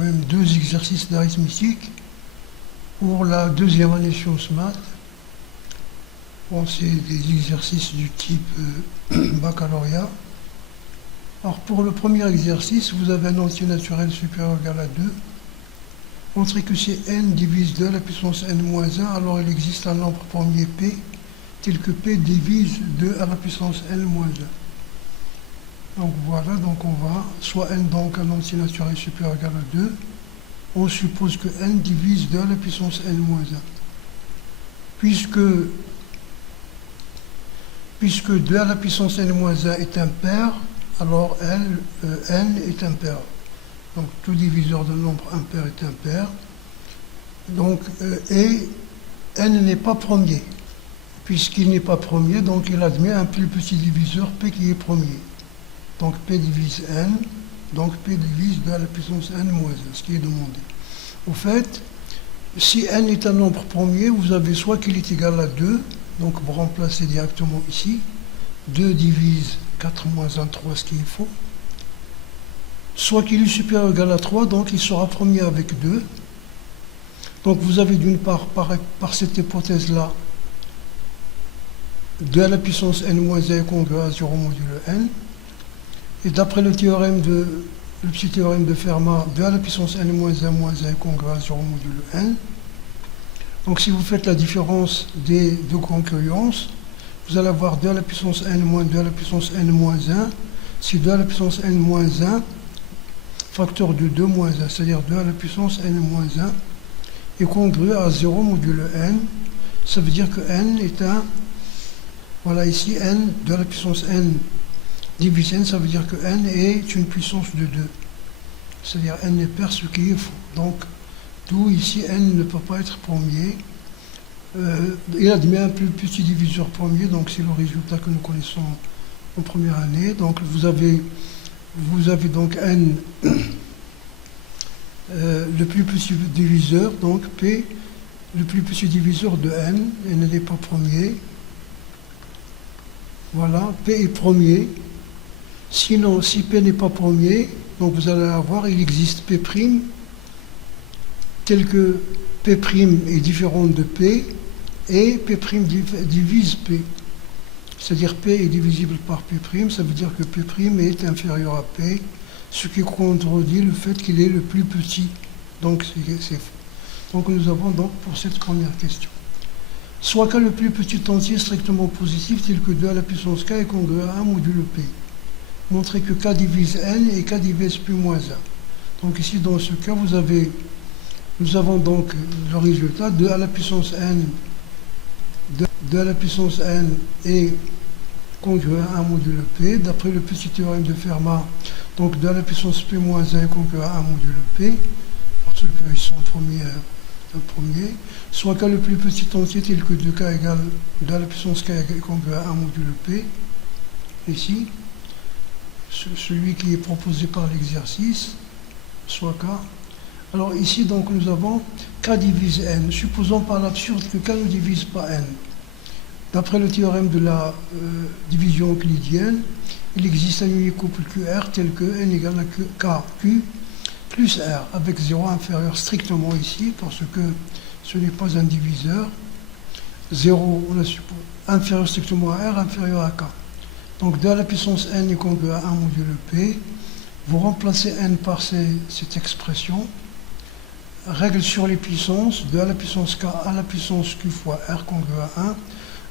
Même deux exercices d'arithmétique pour la deuxième année Sciences Maths. Bon, c'est des exercices du type baccalauréat. Alors pour le premier exercice, vous avez un entier naturel supérieur ou égal à 2. Montrez que si n divise 2 à la puissance n-1, alors il existe un nombre premier p, tel que p divise 2 à la puissance n-1. Donc voilà, donc on va, soit n donc un entier naturel supérieur ou égal à 2, on suppose que n divise 2 à la puissance n-1. Puisque 2 à la puissance n-1 est impair, alors n est impair. Donc tout diviseur d'un nombre impair est impair. Donc, et n n'est pas premier. Puisqu'il n'est pas premier, donc il admet un plus petit diviseur p qui est premier. Donc p divise n, donc p divise 2 à la puissance n-1, ce qui est demandé. Au fait, si n est un nombre premier, vous avez soit qu'il est égal à 2, donc vous remplacez directement ici, 2 divise 4 moins 1, 3, ce qu'il faut, soit qu'il est supérieur ou égal à 3, donc il sera premier avec 2. Donc vous avez d'une part, par cette hypothèse-là, 2 à la puissance n-1 est congruent à 0 modulo n. Et d'après le petit théorème de Fermat, 2 à la puissance n-1 moins 1 est congruent à 0 modulo n. Donc si vous faites la différence des deux congruences, vous allez avoir 2 à la puissance n moins 2 à la puissance n moins 1. Si 2 à la puissance n moins 1, facteur de 2 moins 1, c'est-à-dire 2 à la puissance n moins 1, est congruent à 0 modulo n, ça veut dire que n est un... Voilà ici, n, 2 à la puissance n divise n, ça veut dire que n est une puissance de 2. C'est-à-dire n est pair, ce qui est faux. Donc, d'où ici n ne peut pas être premier. Il admet un plus petit diviseur premier, donc c'est le résultat que nous connaissons en première année. Donc vous avez donc n, le plus petit diviseur, donc p, le plus petit diviseur de n n'est pas premier. Voilà, p est premier. Sinon, si p n'est pas premier, donc vous allez avoir, il existe p', tel que p' est différent de p, et p' divise p. C'est-à-dire p est divisible par p', ça veut dire que p' est inférieur à p, ce qui contredit le fait qu'il est le plus petit. Donc c'est faux. Donc nous avons donc pour cette première question. Soit k le plus petit entier strictement positif, tel que 2 à la puissance k est congruent à 1 modulo p. Montrez que k divise n et k divise p moins 1. Donc ici, dans ce cas, nous avons donc le résultat 2 à la puissance n. 2 à la puissance n est congruent à 1 modulo p. D'après le petit théorème de Fermat, donc 2 à la puissance p moins 1 est congruent à 1 modulo p, parce qu'ils sont un premier. Soit k le plus petit entier, tel que 2k égale 2 à la puissance k est congruent à 1 modulo p. Ici, celui qui est proposé par l'exercice, soit k. Alors ici, donc, nous avons k divise n. Supposons par l'absurde que k ne divise pas n. D'après le théorème de la division euclidienne, il existe un unique couple QR tel que n égale à kq plus r, avec 0 inférieur strictement ici, parce que ce n'est pas un diviseur. 0, on a supposé, inférieur strictement à r, inférieur à k. Donc 2 à la puissance n est congruent à 1 modulo p. Vous remplacez n par cette expression. Règle sur les puissances, 2 à la puissance k à la puissance q fois r congruent à 1.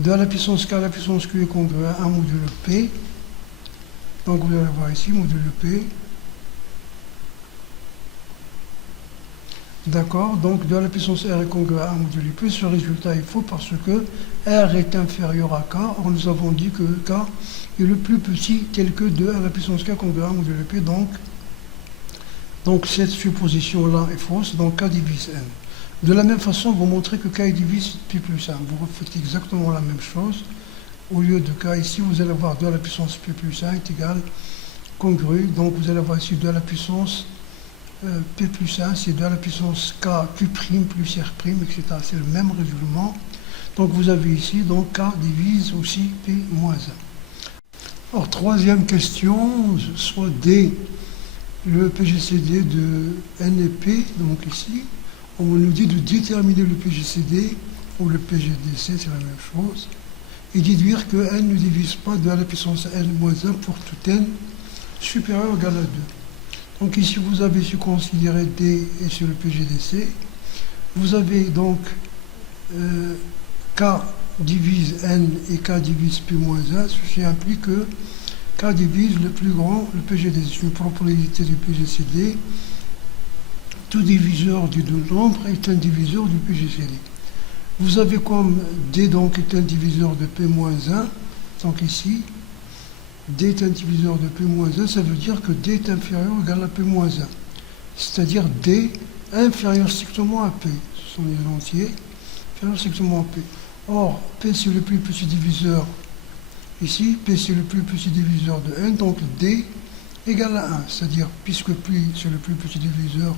2 à la puissance k à la puissance q est congruent à 1 modulo p. Donc vous allez voir ici, modulo p. D'accord, donc 2 à la puissance r est congruent à 1 modulo p. Ce résultat est faux parce que r est inférieur à k. Or nous avons dit que k est le plus petit tel que 2 à la puissance k congruent à 1 modulo p. Donc cette supposition-là est fausse, donc k divise n. De la même façon, vous montrez que k divise p plus 1. Vous faites exactement la même chose. Au lieu de k ici, vous allez avoir 2 à la puissance p plus 1 est égal congru. Donc vous allez avoir ici 2 à la puissance p plus 1, c'est 2 à la puissance k q' plus r', etc. C'est le même résolument. Donc vous avez ici, donc k divise aussi p moins 1. Alors troisième question, soit D le PGCD de N et P, donc ici, on nous dit de déterminer le PGCD ou le PGDC, c'est la même chose, et déduire que n ne divise pas de à la puissance n moins 1 pour tout n supérieur ou égal à 2. Donc ici, vous avez su considérer D et sur le PGDC. Vous avez donc K divise n et K divise P moins 1. Ceci implique que K divise le plus grand, le PGDC. C'est une propriété du PGCD. Tout diviseur du deux nombres est un diviseur du PGCD. Vous avez comme D donc est un diviseur de P moins 1. Donc ici, D est un diviseur de P moins 1, ça veut dire que D est inférieur ou égal à P moins 1. C'est-à-dire D inférieur strictement à P. Ce sont les entiers, inférieur strictement à P. Or, P c'est le plus petit diviseur. Ici, P c'est le plus petit diviseur de N, donc D égale à 1. C'est-à-dire, puisque P c'est le plus petit diviseur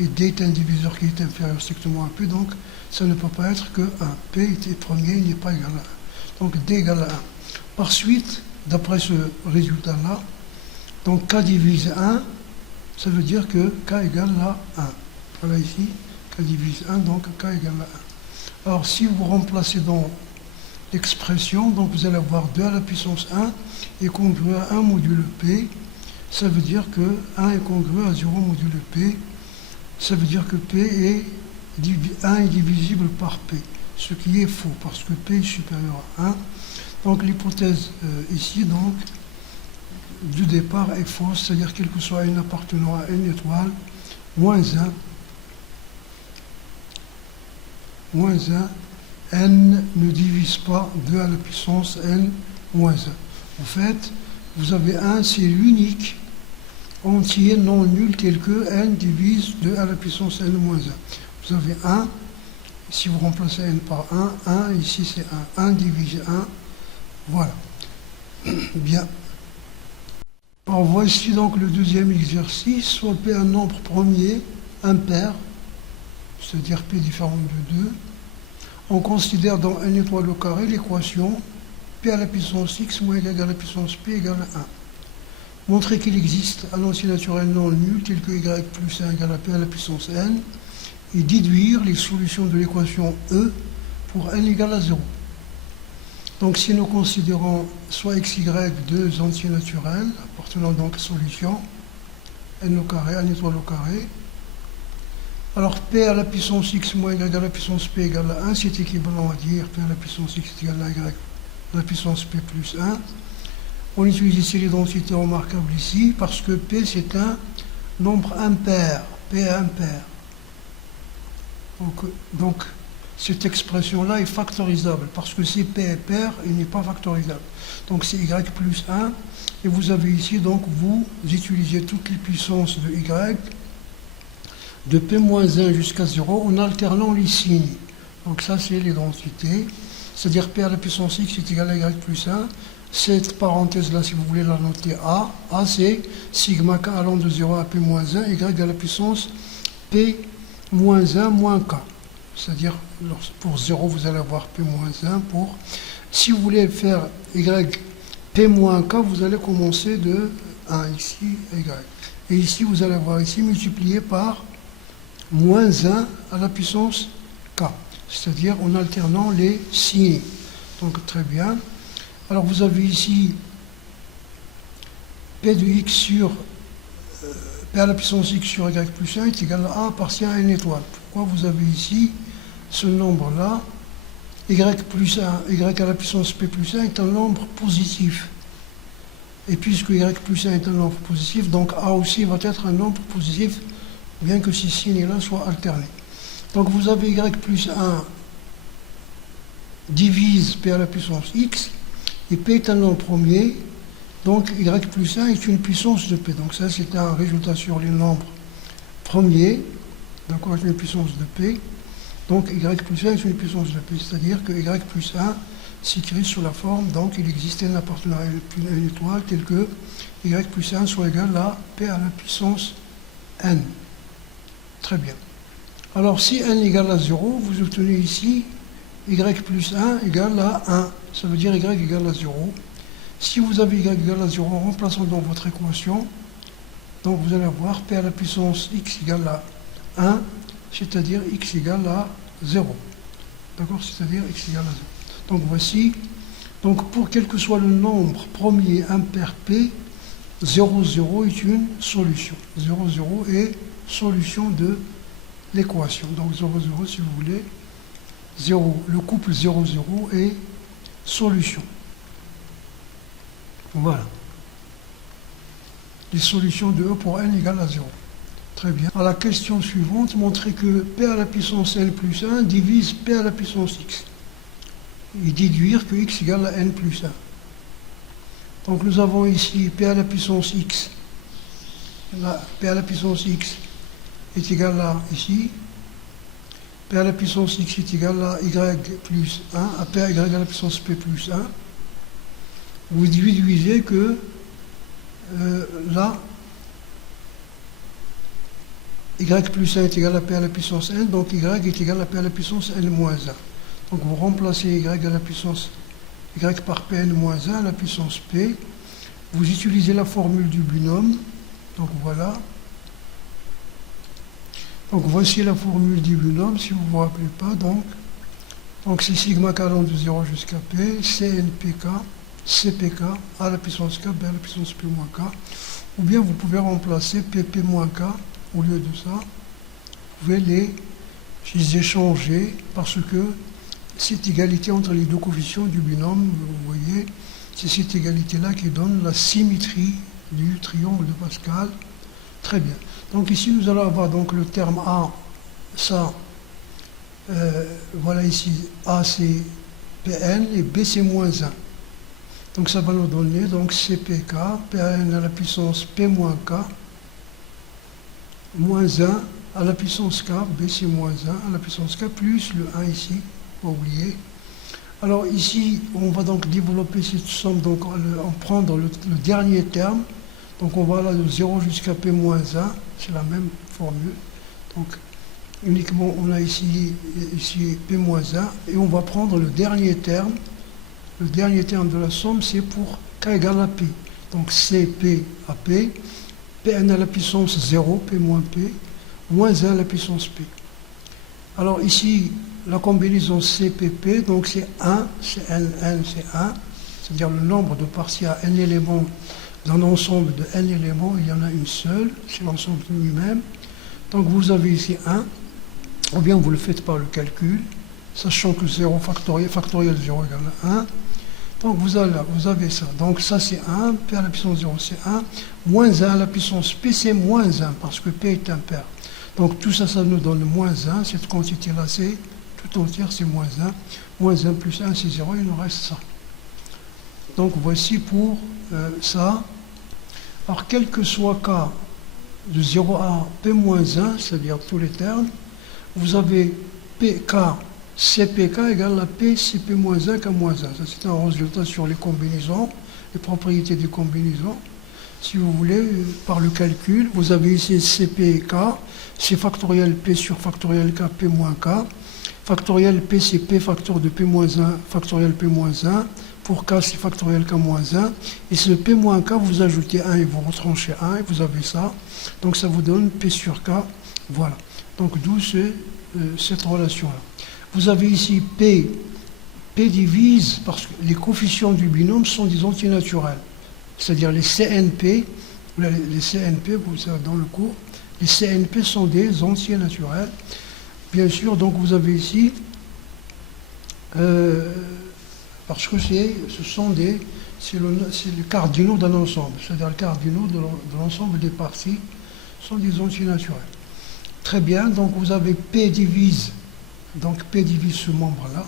et D est un diviseur qui est inférieur strictement à P, donc ça ne peut pas être que 1. P est premier, il n'est pas égal à 1. Donc D égale à 1. Par suite, d'après ce résultat-là, donc K divise 1, ça veut dire que K égale à 1. Voilà ici, K divise 1, donc K égale à 1. Alors si vous remplacez dans l'expression, donc vous allez avoir 2 à la puissance 1 est congru à 1 modulo P. Ça veut dire que 1 est congru à 0 modulo P. Ça veut dire que P est 1 est divisible par P, ce qui est faux, parce que P est supérieur à 1. Donc l'hypothèse ici, donc, du départ est fausse, c'est-à-dire quel que soit n appartenant à n étoile, moins 1, n ne divise pas 2 à la puissance n moins 1. En fait, vous avez 1, c'est l'unique entier non nul tel que n divise 2 à la puissance n moins 1. Vous avez 1, si vous remplacez n par 1, ici c'est 1 divise 1, voilà. Bien. Alors voici donc le deuxième exercice. Soit P un nombre premier, impair, c'est-à-dire P différent de 2. On considère dans n étoile au carré l'équation P à la puissance x moins égal à la puissance P égale à 1. Montrer qu'il existe un entier naturel non nul tel que y plus 1 égale à P à la puissance n et déduire les solutions de l'équation E pour n égale à 0. Donc si nous considérons soit x, y, deux entiers naturels, appartenant donc à solution, n au carré, n étoile au carré, alors P à la puissance x moins y à la puissance P égale à 1, c'est équivalent à dire P à la puissance x égale à y à la puissance P plus 1. On utilise ici l'identité remarquable ici, parce que P c'est un nombre impair, P est impair. Donc cette expression-là est factorisable, parce que si P est pair, il n'est pas factorisable. Donc c'est y plus 1, et vous avez ici, donc vous utilisez toutes les puissances de y, de P moins 1 jusqu'à 0, en alternant les signes. Donc ça c'est l'identité, c'est-à-dire P à la puissance x est égal à y plus 1. Cette parenthèse-là, si vous voulez la noter A, A c'est sigma k allant de 0 à P moins 1, y à la puissance P moins 1 moins k. C'est-à-dire, pour 0, vous allez avoir P moins 1. Si vous voulez faire y P moins k, vous allez commencer de 1 ici, y. Et ici, vous allez avoir ici multiplié par moins 1 à la puissance k. C'est-à-dire en alternant les signes. Donc, très bien. Alors, vous avez ici P de x sur P à la puissance x sur y plus 1 est égal à A partiel à n étoile. Pourquoi vous avez ici ce nombre-là, y plus 1, y à la puissance P plus 1 est un nombre positif. Et puisque y plus 1 est un nombre positif, donc A aussi va être un nombre positif, bien que ces signes-là soient alternés. Donc vous avez y plus 1 divise P à la puissance x, et P est un nombre premier, donc y plus 1 est une puissance de P. Donc ça c'est un résultat sur les nombres premiers, d'accord, avec une puissance de P. Donc y plus 1 est une puissance de P, c'est-à-dire que y plus 1 s'écrit sous la forme, donc il existe un appartenant à une étoile tel que y plus 1 soit égal à P à la puissance n. Très bien. Alors si n égale à 0, vous obtenez ici y plus 1 égale à 1. Ça veut dire y égale à 0. Si vous avez y égale à 0, en remplaçant dans votre équation, Donc vous allez avoir P à la puissance x égale à 1, c'est-à-dire x égale à 0. D'accord? C'est-à-dire x égale à 0. Donc voici, donc pour quel que soit le nombre premier impair P, 0, 0 est une solution. 0, 0 est solution de l'équation. Donc 0, 0, si vous voulez, 0, le couple 0, 0 est solution. Voilà. Les solutions de E pour n égale à 0. Très bien. À la question suivante, montrer que P à la puissance n plus 1 divise P à la puissance x. Et déduire que x égale à n plus 1. Donc nous avons ici P à la puissance x. Là, P à la puissance x est égal à ici. P à la puissance x est égal à y plus 1, à P à y à la puissance p plus 1. Vous déduisez que là, y plus 1 est égal à P à la puissance n, donc y est égal à P à la puissance n moins 1. Donc vous remplacez y à la puissance y par Pn moins 1 à la puissance p. Vous utilisez la formule du binôme. Donc voilà. Donc voici la formule du binôme, si vous ne vous rappelez pas. Donc c'est sigma k allant de 0 jusqu'à p, cnpk, cpk à la puissance k, b à la puissance p moins k. Ou bien vous pouvez remplacer pp moins k au lieu de ça. Vous pouvez les échanger parce que cette égalité entre les deux coefficients du binôme, vous voyez, c'est cette égalité-là qui donne la symétrie du triangle de Pascal. Très bien. Donc ici, nous allons avoir donc le terme A, ça, voilà ici, A c'est Pn et B c'est moins 1. Donc ça va nous donner donc CPK, Pn à la puissance P moins K, moins 1 à la puissance K, B c'est moins 1 à la puissance K, plus le 1 ici, pas oublier. Alors ici, on va donc développer cette somme, donc en prendre le dernier terme. Donc on va là de 0 jusqu'à P moins 1, c'est la même formule. Donc uniquement on a ici P moins 1 et on va prendre le dernier terme. Le dernier terme de la somme c'est pour K égale à P. Donc CP à P, Pn à la puissance 0, P moins P, moins 1 à la puissance P. Alors ici, la combinaison CPP, donc c'est 1, c'est N, c'est 1, c'est-à-dire le nombre de partiels à n éléments. Dans l'ensemble de n éléments, il y en a une seule, c'est l'ensemble lui-même. Donc vous avez ici 1, ou bien vous le faites par le calcul, sachant que 0 factoriel 0 égale à 1. Donc vous avez ça. Donc ça c'est 1, P à la puissance 0 c'est 1, moins 1 à la puissance P c'est moins 1, parce que P est impair. Donc tout ça, ça nous donne moins 1, cette quantité-là c'est, tout entière c'est moins 1, moins 1 plus 1 c'est 0, il nous reste ça. Donc voici pour ça. Alors quel que soit K de 0 à P moins 1, c'est-à-dire tous les termes, vous avez PK, CPK égale à P, CP moins 1, K moins 1. Ça c'est un résultat sur les combinaisons, les propriétés des combinaisons. Si vous voulez, par le calcul, vous avez ici CPK, c'est factoriel P sur factoriel K, P moins K. Factoriel P, c'est P facteur de P moins 1, factoriel P moins 1. Pour K, c'est factoriel K moins 1. Et ce P moins K, vous ajoutez 1 et vous retranchez 1 et vous avez ça. Donc ça vous donne P sur K. Voilà. Donc d'où cette relation-là. Vous avez ici P. P divise, parce que les coefficients du binôme sont des antinaturels. C'est-à-dire les CNP, les CNP, vous le savez dans le cours, les CNP sont des entiers naturels. Bien sûr, donc vous avez ici, parce que c'est les cardinaux d'un ensemble, c'est-à-dire les cardinaux de l'ensemble des parties sont des entiers naturels. Très bien, donc vous avez P divise ce membre-là,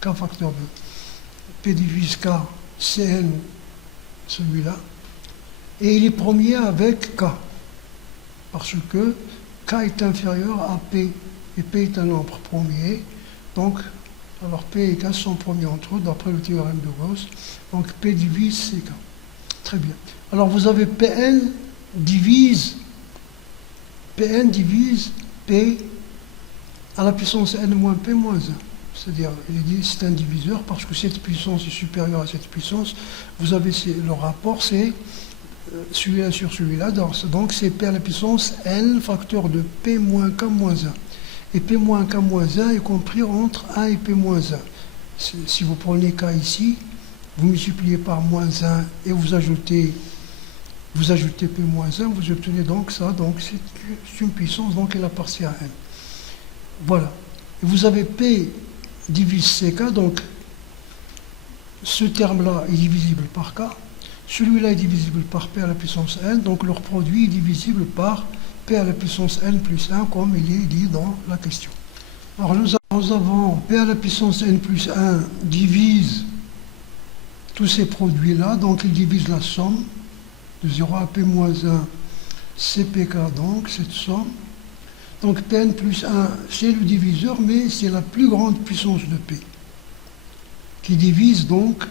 K facteur de P divise K, Cn, celui-là, et il est premier avec K, parce que K est inférieur à P, et P est un nombre premier, donc alors P et K sont premiers entre eux, d'après le théorème de Gauss, donc P divise CK. Très bien. Alors vous avez Pn divise P à la puissance n moins P moins 1. C'est-à-dire, c'est un diviseur parce que cette puissance est supérieure à cette puissance. Vous avez le rapport, c'est celui-là sur celui-là. Donc c'est P à la puissance n facteur de P moins K moins 1. Et P moins K moins 1 est compris entre 1 et P moins 1. Si vous prenez K ici, vous multipliez par moins 1 et vous ajoutez P moins 1, vous obtenez donc ça. Donc c'est une puissance, donc elle appartient à n. Voilà. Et vous avez P divise CK, donc ce terme-là est divisible par K. Celui-là est divisible par P à la puissance n, donc leur produit est divisible par P à la puissance n plus 1, comme il est dit dans la question. Alors nous avons P à la puissance n plus 1 divise tous ces produits-là, donc il divise la somme de 0 à P moins 1, CPK, donc cette somme. Donc Pn plus 1, c'est le diviseur, mais c'est la plus grande puissance de P, qui divise donc,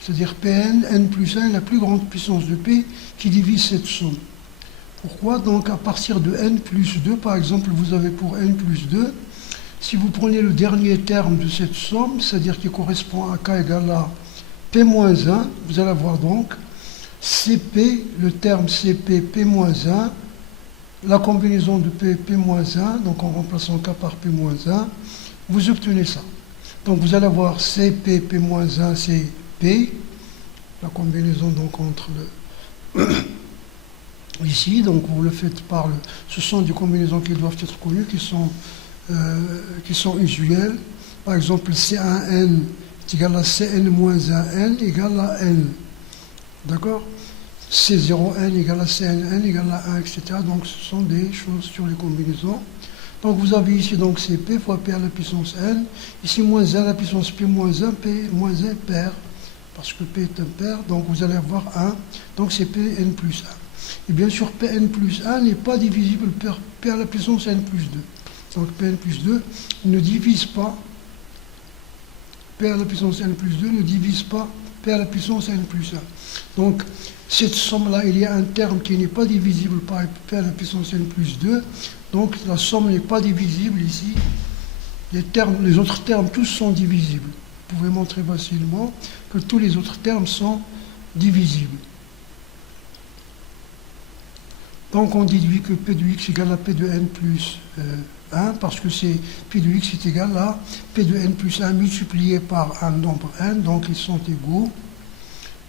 c'est-à-dire Pn, n plus 1 est la plus grande puissance de P, qui divise cette somme. Pourquoi? Donc à partir de n plus 2, par exemple, vous avez pour n plus 2, si vous prenez le dernier terme de cette somme, c'est-à-dire qui correspond à k égale à P moins 1, vous allez avoir donc Cp, le terme Cp, P moins 1, la combinaison de P, P moins 1, donc en remplaçant K par P moins 1, vous obtenez ça. Donc vous allez avoir Cp, P moins 1, c'est P, la combinaison donc entre le ici, donc vous le faites par le... Ce sont des combinaisons qui doivent être connues, qui sont usuelles. Par exemple, C1n est égal à Cn moins 1n égale à n. D'accord? C0n égale à Cnn égale à 1, etc. Donc ce sont des choses sur les combinaisons. Donc vous avez ici donc Cp fois P à la puissance n. Ici moins 1 à la puissance P moins 1, P moins 1 pair. Parce que P est un pair, donc vous allez avoir 1. Donc c'est Pn plus 1. Et bien sûr Pn plus 1 n'est pas divisible par P à la puissance n plus 2. Donc Pn plus 2 ne divise pas P à la puissance n plus 2 ne divise pas P à la puissance n plus 1. Donc, cette somme-là, il y a un terme qui n'est pas divisible par P à la puissance n plus 2. Donc, la somme n'est pas divisible ici. Les autres termes, tous sont divisibles. Vous pouvez montrer facilement que tous les autres termes sont divisibles. Donc, on déduit que P de x égale à P de n plus 1, parce que c'est P de x est égal à P de n plus 1 multiplié par un nombre n, donc ils sont égaux.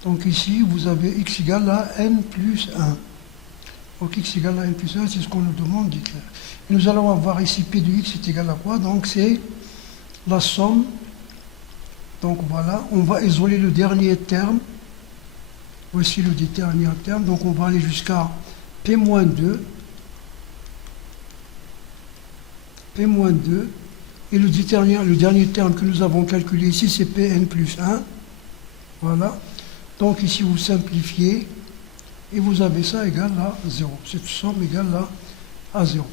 Donc ici, vous avez x égale à n plus 1. Donc x égale à n plus 1, c'est ce qu'on nous demande d'écrire. Nous allons avoir ici P de x est égal à quoi? Donc c'est la somme. Donc voilà, on va isoler le dernier terme. Voici le dernier terme. Donc on va aller jusqu'à P moins 2. P moins 2. Et le dernier terme que nous avons calculé ici, c'est Pn plus 1. Voilà. Donc ici, vous simplifiez et vous avez ça égal à 0. Cette somme égale à 0.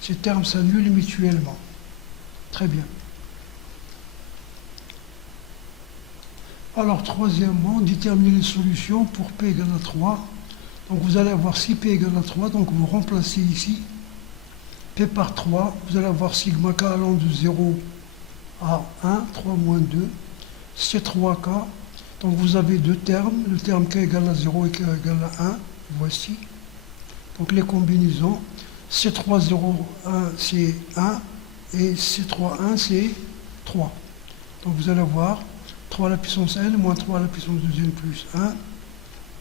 Ces termes s'annulent mutuellement. Très bien. Alors, troisièmement, déterminer les solutions pour P égale à 3. Donc vous allez avoir si P égale à 3, donc vous remplacez ici P par 3. Vous allez avoir sigma K allant de 0 à 1, 3 moins 2, c'est 3K. Donc vous avez deux termes, le terme K égale à 0 et K égale à 1, voici. Donc les combinaisons, C3, 0, 1, c'est 1, et C3, 1, c'est 3. Donc vous allez avoir 3 à la puissance n moins 3 à la puissance de n plus 1.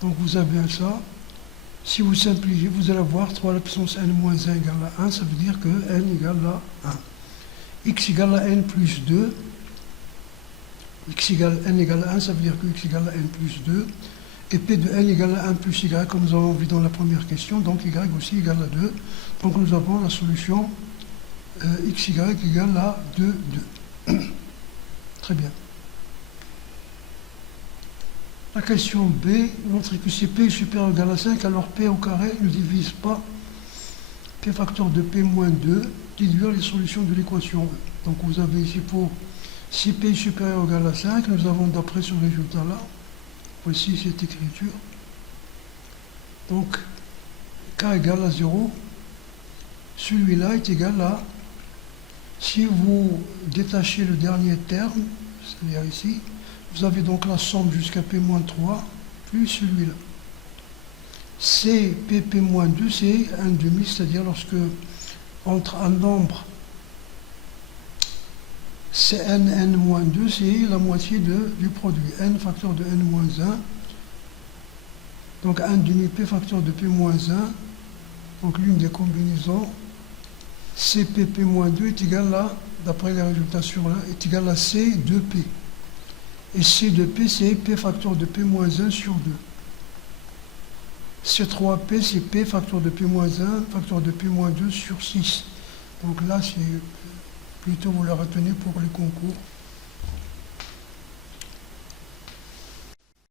Donc vous avez ça. Si vous simplifiez, vous allez avoir 3 à la puissance n moins 1 égale à 1, ça veut dire que n égale à 1. X égale à n plus 2. X égale n égale à 1, ça veut dire que x égale à n plus 2. Et P de n égale à 1 plus y, comme nous avons vu dans la première question. Donc y aussi égale à 2. Donc nous avons la solution xy égale à 2, 2. Très bien. La question B, montrer que si P est supérieur ou égal à 5, alors P au carré ne divise pas P facteur de P moins 2, déduire les solutions de l'équation. Donc vous avez ici pour si P est supérieur ou égal à 5, nous avons d'après ce résultat-là, voici cette écriture. Donc K égale à 0, celui-là est égal à, si vous détachez le dernier terme, c'est-à-dire ici, vous avez donc la somme jusqu'à P-3 plus celui-là. CPP-2, c'est un demi, c'est-à-dire lorsque entre un nombre CN-N-2, c'est la moitié du produit, n facteur de n-1, donc 1 demi P facteur de P-1, donc l'une des combinaisons, CPP-2 est égal à, d'après les résultats sur là, est égal à C de P. Et C de P, c'est P facteur de P-1 sur 2. C3P, c'est P facteur de P-1, facteur de P-2 sur 6. Donc là, c'est plutôt vous le retenez pour les concours.